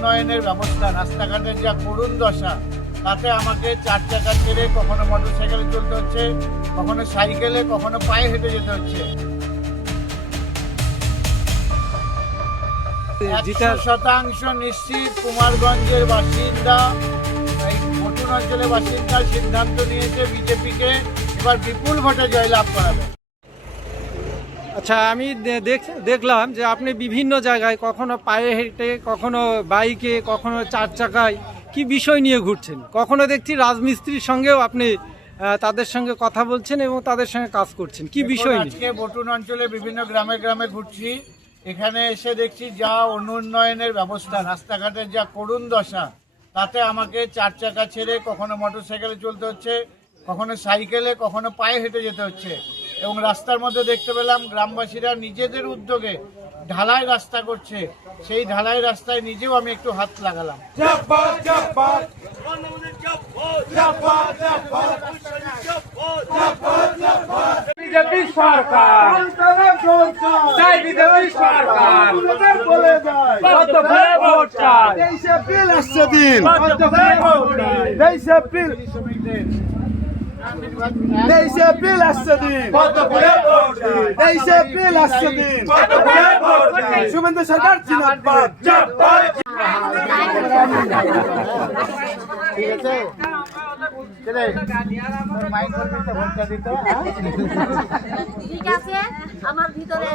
অনুন্নয়নের ব্যবস্থা, রাস্তাঘাটের যা করুণ দশা, তাতে আমাকে 4 চাকা ছেড়ে কখনো মোটরসাইকেলে চলতে হচ্ছে, কখনো সাইকেলে, কখনো পায়ে হেঁটে যেতে হচ্ছে। 100% নিশ্চিত কুমারগঞ্জের বাসিন্দা, এই বটুন অঞ্চলের বাসিন্দা সিদ্ধান্ত নিয়েছে বিজেপিকে এবার বিপুল ভোটে জয়লাভ করাবে। আচ্ছা, আমি দেখলাম যে আপনি বিভিন্ন জায়গায় কখনো পায়ে হেঁটে, কখনো বাইকে, কখনো 4 চাকায় কি বিষয় নিয়ে ঘুরছেন। কখনো দেখছি রাজমিস্ত্রির সঙ্গেও আপনি তাদের সঙ্গে কথা বলছেন এবং তাদের সঙ্গে কাজ করছেন, কি বিষয় নিয়ে? আজকে বটুন অঞ্চলে বিভিন্ন গ্রামে গ্রামে ঘুরছি। এখানে এসে দেখছি যা অনুন্নয়নের ব্যবস্থা, রাস্তাঘাটের যা করুণ দশা, তাতে আমাকে 4 চাকা ছেড়ে কখনো মোটরসাইকেলে চলতে হচ্ছে, কখনো সাইকেলে, কখনো পায়ে হেঁটে যেতে হচ্ছে। এবং রাস্তার মধ্যে দেখতে পেলাম গ্রামবাসীরা নিজেদের উদ্যোগে ঢালাই রাস্তা করছে। সেই ঢালাই রাস্তায় নিজেও আমি একটু হাত লাগালাম। বিজেপি সরকার, বিজেপি সরকার বলে যায় কত ভোটে ভোট চাই, দেশে বিল আসছে দিন, কত ভোটে ভোট চাই, দেশে বিল, দেশে বিল আসছে দিন, কত ভোটে ভোট চাই, দেশে বিল আসছে দিন, কত ভোটে ভোট চাই, শুভেন্দু সরকার জিন্দাবাদ, জিন্দাবাদ। ঠিক আছে, ঠিক আছে, আমার ভিতরে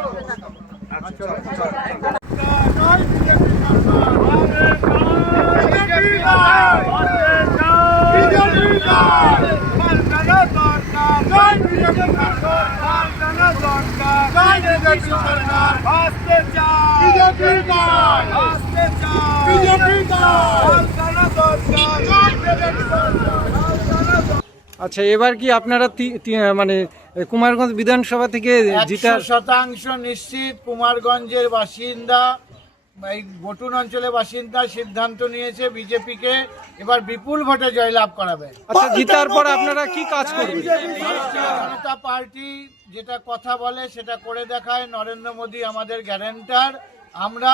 আচ্ছা, এবার কি আপনারা মানে কুমারগঞ্জ বিধানসভা থেকে জিতার 100% নিশ্চিত কুমারগঞ্জের বাসিন্দা, এই বটুন অঞ্চলের বাসিন্দা সিদ্ধান্ত নিয়েছে বিজেপিকে এবার বিপুল ভোটে জয়লাভ করাবে। আচ্ছা, জিতার পর আপনারা কি কাজ করবেন? ভারতীয় জনতা পার্টি যেটা কথা বলে সেটা করে দেখায়। নরেন্দ্র মোদী আমাদের গ্যারান্টার। আমরা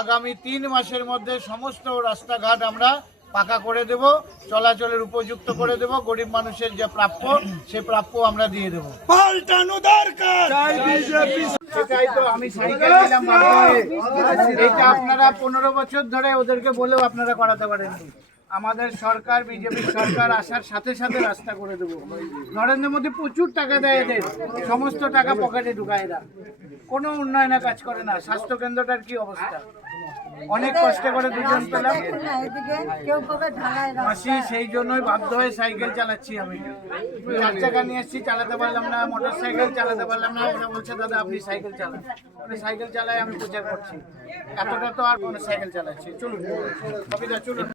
আগামী 3 মাসের মধ্যে সমস্ত রাস্তাঘাট আমরা পাকা করে দেব, চলাচলের উপযুক্ত করে দেব, গরিব মানুষের যে প্রাপ্য সে প্রাপ্য আমরা দিয়ে দেব। পাল্টানো দরকার, সেটাই তো আমি সাইকেল দিলাম, এটা আপনারা 15 বছর ধরে ওদেরকে বলেও আপনারা করাতে পারেননি। আমাদের সরকার, বিজেপি সরকার আসার সাথে সাথে রাস্তা করে দেবো। নরেন্দ্র মোদী প্রচুর টাকা দেয় এদের, সমস্ত টাকা পকেটে ঢুকায় এরা, কোনো উন্নয়নের কাজ করে না। স্বাস্থ্য কেন্দ্রটার কি অবস্থা, অনেক কষ্ট করে দুজন পেলাম মাসি, সেই জন্যই বাধ্য হয়ে সাইকেল চালাচ্ছি। আমি 4 চাকা নিয়ে এসেছি, চালাতে পারলাম না, মোটর সাইকেল চালাতে পারলাম না। ওরা বলছে দাদা আপনি সাইকেল চালান, আমি সাইকেল চালাই, আমি প্রচার করছি। এতটা তো আর কোনো সাইকেল চালাচ্ছি। চলুন কবিতা, চলুন।